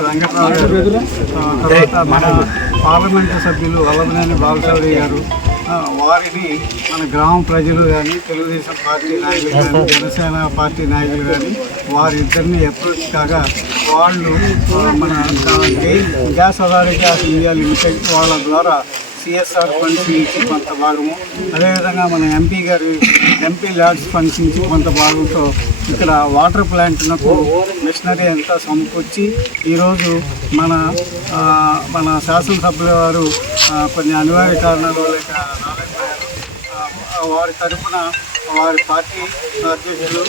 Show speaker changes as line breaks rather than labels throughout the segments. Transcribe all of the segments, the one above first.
వెంకటరావు తర్వాత మన పార్లమెంటు సభ్యులు వల్లభనేని బాలచౌరి గారు వారిని మన గ్రామ ప్రజలు కానీ తెలుగుదేశం పార్టీ నాయకులు కానీ జనసేన పార్టీ నాయకులు కానీ వారిద్దరిని అప్రోచ్ కాగా వాళ్ళు మన gas authority of India limited వాళ్ళ ద్వారా సిఎస్ఆర్ ఫండ్స్ నుంచి కొంత భాగము అదేవిధంగా మన ఎంపీ గారి ఎంపీ ల్యాడ్స్ ఫండ్స్ నుంచి కొంత భాగంతో ఇక్కడ వాటర్ ప్లాంట్లకు మిషనరీ అంతా సమకూర్చి ఈరోజు మన మన శాసనసభ్యుల వారు కొన్ని అనివార్య కారణాల వల్ల వారి తరఫున వారి పార్టీ అధ్యక్షులు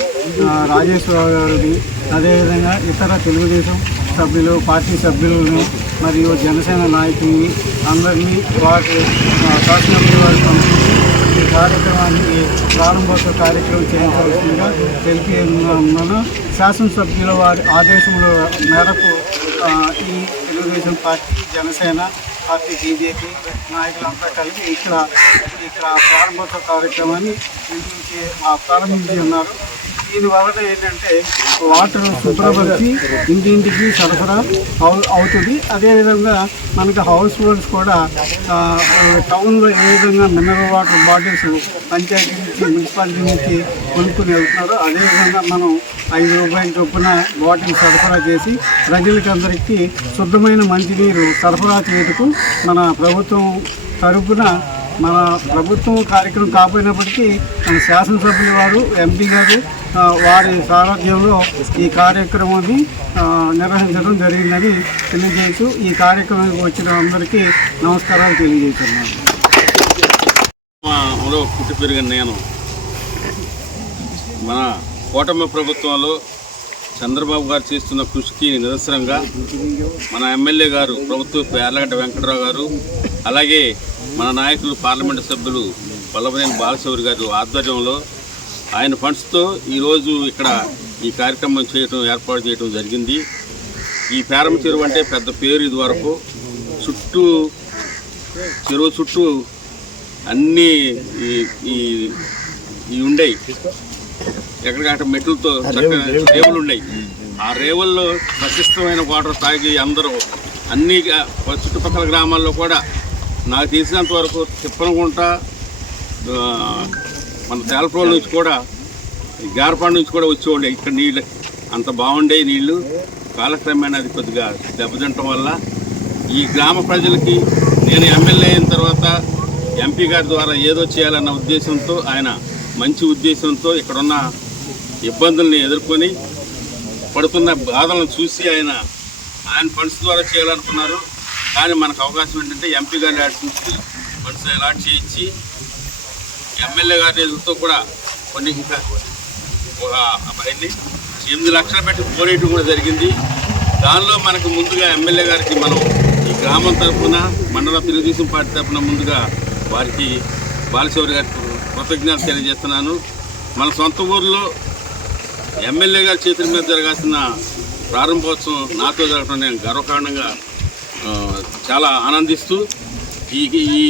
రాజేశ్వరరావు గారిని అదేవిధంగా ఇతర తెలుగుదేశం సభ్యులు పార్టీ సభ్యులను మరియు జనసేన నాయకుల్ని అందరినీ వారి ఆ, శాసనసభ్యుల వారి పంపించి ఈ కార్యక్రమానికి ప్రారంభోత్సవ కార్యక్రమం చేయించవలసిందిగా తెలిపి ఉన్నాను శాసనసభ్యుల వారి ఆదేశముల మేరకు ఈ Telugu Desam party Janasena party BJP నాయకులంతా కలిపి ఇక్కడ ఇక్కడ ప్రారంభోత్సవ కార్యక్రమాన్ని ప్రారంభించి ఉన్నారు. దీని వలన ఏంటంటే వాటర్ శుభ్రపరిచి ఇంటింటికి సరఫరా అవు అవుతుంది. అదేవిధంగా మనకి హౌస్ హోల్డ్స్ కూడా టౌన్లో ఏ విధంగా మినరల్ వాటర్ బాటిల్స్ పంచాయతీ నుంచి మున్సిపాలిటీ నుంచి కొనుక్కుని వెళ్తున్నారో అదేవిధంగా మనం ఐదు రూపాయల చొప్పున బాటిల్ సరఫరా చేసి ప్రజలకి అందరికీ శుద్ధమైన మంచినీరు సరఫరా చేయటకు మన ప్రభుత్వం తరఫున మన ప్రభుత్వం కార్యక్రమం కాకపోయినప్పటికీ మన శాసనసభ్యుల వారు ఎంపీ గారు వారి సారథ్యంలో ఈ కార్యక్రమాన్ని నిర్వహించడం జరిగిందని తెలియజేస్తూ ఈ కార్యక్రమానికి వచ్చిన అందరికీ నమస్కారాలు తెలియజేస్తున్నాను.
లో పుట్టి పెరిగిన నేను మన కూటమి ప్రభుత్వంలో చంద్రబాబు గారు చేస్తున్న కృషికి నిదర్శనంగా మన ఎమ్మెల్యే గారు ప్రభుత్వ యార్లగడ్డ వెంకటరావు గారు అలాగే మన నాయకులు పార్లమెంటు సభ్యులు వల్లభనేని బాలశౌరి గారు ఆధ్వర్యంలో ఆయన ఫండ్స్తో ఈరోజు ఇక్కడ ఈ కార్యక్రమం చేయటం ఏర్పాటు చేయడం జరిగింది. ఈ పేరమ చెరువు అంటే పెద్ద పేరు ఇది వరకు చుట్టూ చెరువు చుట్టూ అన్నీ ఈ ఈ ఉండేవి ఎక్కడికక్కడ మెట్లతో చక్కగా రేవులు ఉన్నాయి ఆ రేవుల్లో ప్రశస్తమైన వాటర్ తాగి అందరూ అన్ని చుట్టుపక్కల గ్రామాల్లో కూడా నాకు తెలిసినంత వరకు తిప్పనగుంట మన తేలప్రోల నుంచి కూడా గారపాడు నుంచి కూడా వచ్చేవాళ్ళు ఇక్కడ నీళ్ళు అంత బాగుండే నీళ్ళు కాలక్రమేణా అది కొద్దిగా దెబ్బతింటం వల్ల ఈ గ్రామ ప్రజలకి నేను ఎమ్మెల్యే అయిన తర్వాత ఎంపీ గారి ద్వారా ఏదో చేయాలన్న ఉద్దేశంతో ఆయన మంచి ఉద్దేశంతో ఇక్కడున్న ఇబ్బందుల్ని ఎదుర్కొని పడుతున్న బాధలను చూసి ఆయన ఆయన ఫండ్స్ ద్వారా చేయాలనుకున్నారు. కానీ మనకు అవకాశం ఏంటంటే ఎంపీ గారిని యాడ్స్ నుంచి ఫండ్స్ అలాట్ చేయించి ఎమ్మెల్యే గారి నిధులతో కూడా కొన్ని ఇంకా అవన్నీ. ఎనిమిది లక్షలు పెట్టి పోరేయటం కూడా జరిగింది. దానిలో మనకు ముందుగా ఎమ్మెల్యే గారికి మనం ఈ గ్రామం తరఫున మండల తెలుగుదేశం పార్టీ తరఫున ముందుగా వారికి బాలశౌరి గారికి కృతజ్ఞతలు తెలియజేస్తున్నాను. మన సొంత ఊర్లో ఎమ్మెల్యే గారి చేతుల మీద జరగాల్సిన ప్రారంభోత్సవం నాతో జరగడం నేను గర్వకారణంగా చాలా ఆనందిస్తూ ఈ ఈ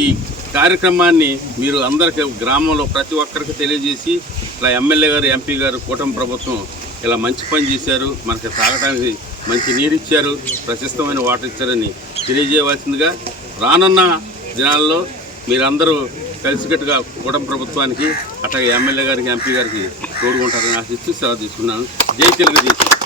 కార్యక్రమాన్ని మీరు అందరికీ గ్రామంలో ప్రతి ఒక్కరికి తెలియజేసి ఇలా ఎమ్మెల్యే గారు ఎంపీ గారు కూటమి ప్రభుత్వం ఇలా మంచి పని చేశారు మనకి తాగడానికి మంచి నీరు ఇచ్చారు ప్రశస్తమైన వాటర్ ఇచ్చారని తెలియజేయవలసిందిగా రానున్న దినాల్లో మీరందరూ కలిసికట్టుగా కూటమి ప్రభుత్వానికి అట్లాగే ఎమ్మెల్యే గారికి ఎంపీ గారికి తోడుకుంటారని ఆశిస్తూ సెలవు తీసుకున్నాను. జై తెలుగుదేశం.